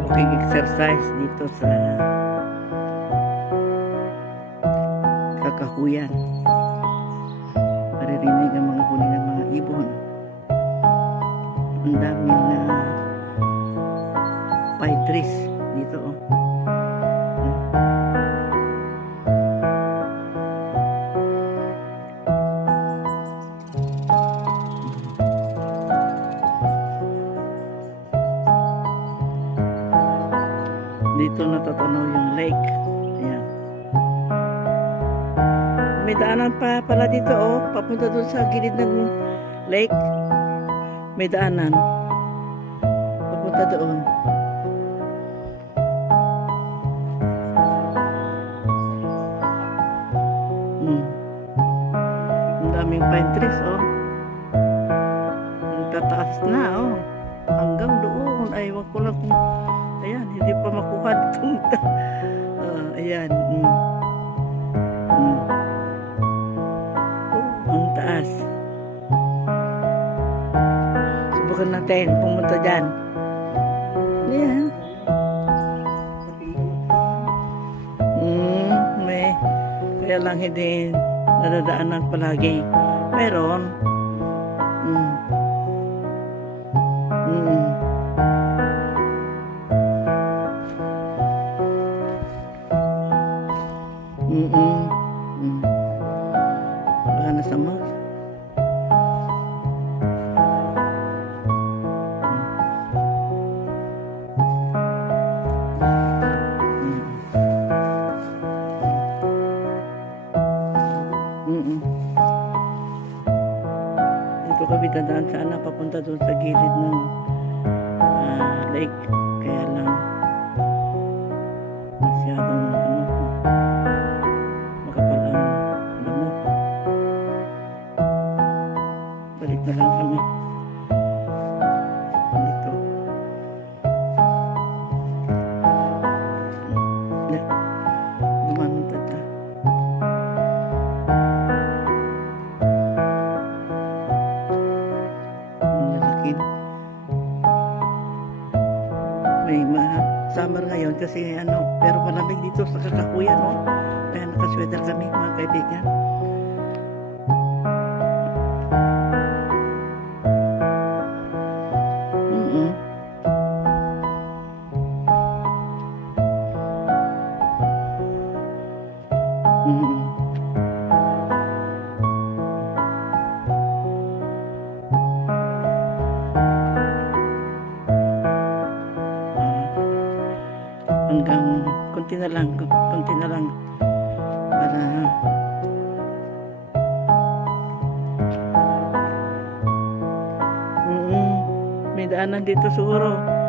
Walking exercise dito sa Kakahuyan. Maririnig ang mga huni ng mga ibon. Ang daming pine trees dito. Dito natatanaw yung lake. Ayan. May daanan pa pala dito, oh. Papunta doon sa gilid ng lake. May daanan. Papunta doon. Ang daming pine trees, oh. Ang tataas na, oh. Hanggang doon. Ay, wag ko lang kung... Ayan, hindi pa makuha itong... ayan. Ang taas. Subukan natin pumunta dyan. Ayan. Kaya lang hindi nadadaanan palagi. Meron. Baka nasa mall. Dito kami dadaan sana papunta doon sa gilid ng lake. Kaya lang masyadong balik na lang kami dito. Gumanong tata. Ang lalaki. May summer ngayon kasi pero malamig dito sa Kakahuyan, no? Kaya nakasweater kami, mga kaibigan. Hanggang konti na lang para may daanan dito siguro.